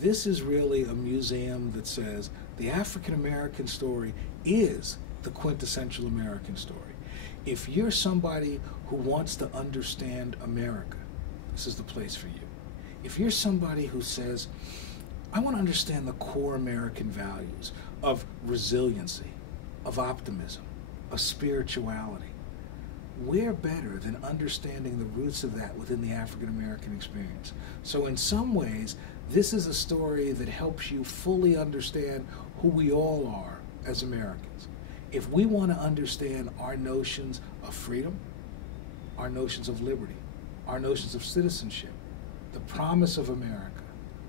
This is really a museum that says the African American story is the quintessential American story. If you're somebody who wants to understand America, this is the place for you. If you're somebody who says, I want to understand the core American values of resiliency, of optimism, of spirituality, where better than understanding the roots of that within the African American experience? So in some ways, this is a story that helps you fully understand who we all are as Americans. If we want to understand our notions of freedom, our notions of liberty, our notions of citizenship, the promise of America,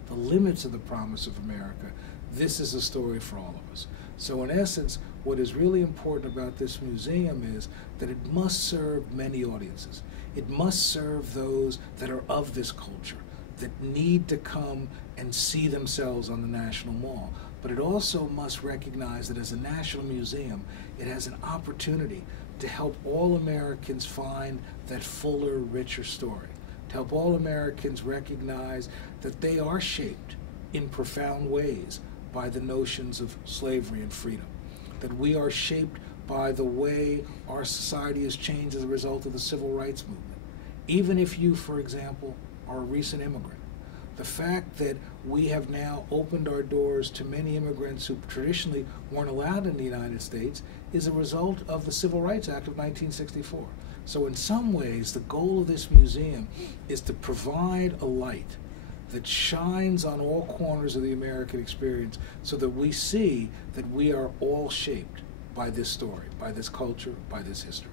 the limits of the promise of America, this is a story for all of us. So in essence, what is really important about this museum is that it must serve many audiences. It must serve those that are of this culture, that need to come and see themselves on the National Mall. But it also must recognize that as a national museum, it has an opportunity to help all Americans find that fuller, richer story, to help all Americans recognize that they are shaped in profound ways by the notions of slavery and freedom, that we are shaped by the way our society has changed as a result of the civil rights movement. Even if you, for example, are a recent immigrant, the fact that we have now opened our doors to many immigrants who traditionally weren't allowed in the United States is a result of the Civil Rights Act of 1964. So in some ways, the goal of this museum is to provide a light that shines on all corners of the American experience so that we see that we are all shaped by this story, by this culture, by this history.